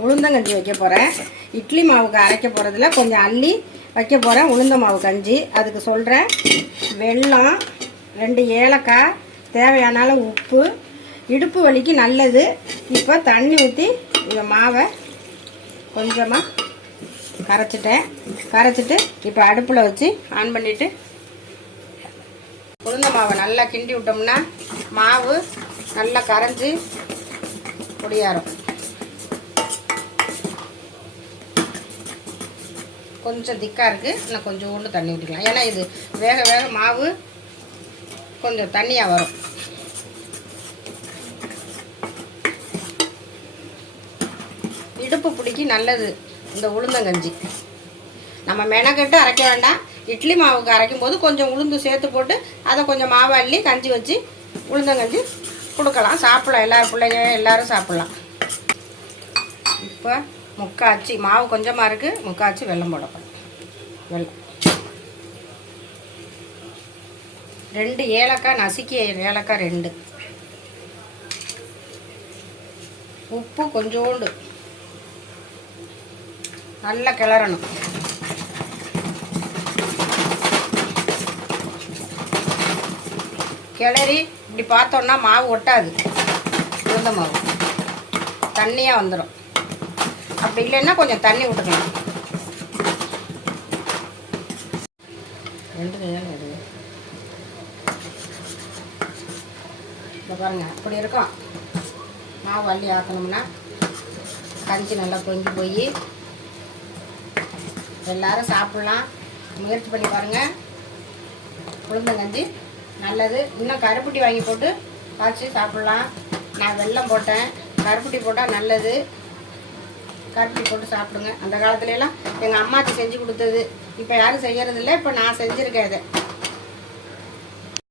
உளுந்தங்கஞ்சி வைக்க போகிறேன். இட்லி மாவுக்கு அரைக்க போகிறதுல கொஞ்சம் அள்ளி வைக்க போகிறேன். உளுந்த மாவு கஞ்சி அதுக்கு சொல்கிறேன். வெல்லம், 2 ஏலக்காய், தேவையான அளவு உப்பு, இடுப்பு வலிக்கு நல்லது. இப்போ தண்ணி ஊற்றி இந்த மாவை கொஞ்சமாக கரைச்சிட்டு இப்போ அடுப்பில் வச்சு ஆன் பண்ணிவிட்டு உளுந்த மாவை நல்லா கிண்டி விட்டோம்னா மாவு நல்லா கரைஞ்சி பொடியாரும். கொஞ்சம் திக்காக இருக்குது, இன்னும் கொஞ்சோண்டு தண்ணி ஊற்றிக்கலாம். ஏன்னா இது வேக வேக மாவு கொஞ்சம் தண்ணியாக வரும். இடுப்பு பிடிக்கி நல்லது இந்த உளுந்தங்கஞ்சி. நம்ம மெனக்கெட்டு அரைக்க வேண்டாம். இட்லி மாவுக்கு அரைக்கும் போது கொஞ்சம் உளுந்து சேர்த்து போட்டு அதை கொஞ்சம் மாவு அள்ளி கஞ்சி வச்சு உளுந்தங்கஞ்சி கொடுக்கலாம். சாப்பிடலாம், எல்லா பிள்ளைங்க எல்லோரும் சாப்பிட்லாம். இப்போ முக்காய்ச்சி மாவு கொஞ்சமாக இருக்குது, முக்காய்ச்சி வெல்லம் போடப்படும். வெல்லம் 2 ஏலக்காய், நசுக்கிய ஏலக்காய் 2, உப்பு கொஞ்சோண்டு, நல்லா கிளறணும். கிளறி இப்படி பார்த்தோன்னா மாவு ஒட்டாது. உளுந்த மாவு தண்ணியாக வந்துடும். அப்படி இல்லைன்னா கொஞ்சம் தண்ணி விட்டுக்கலாம். 2 கையால் விடுங்க. இப்போ பாருங்கள், அப்படி இருக்கும். மாவு அள்ளி ஆக்கணும்னா கஞ்சி நல்லா பொங்கி போய் எல்லோரும் சாப்பிட்லாம். முயற்சி பண்ணி பாருங்கள். உளுந்தங்கஞ்சி நல்லது. இன்னும் கருப்பட்டி வாங்கி போட்டு காய்ச்சி சாப்பிட்லாம். நான் வெல்லம் போட்டேன், கருப்பட்டி போட்டால் நல்லது. கருப்பட்டி போட்டு சாப்பிடுங்க. அந்த காலத்துலலாம் எங்கள் அம்மாச்சி செஞ்சு கொடுத்தது. இப்போ யாரும் செய்யறதில்லை. இப்போ நான் செஞ்சுருக்கேன் இதை.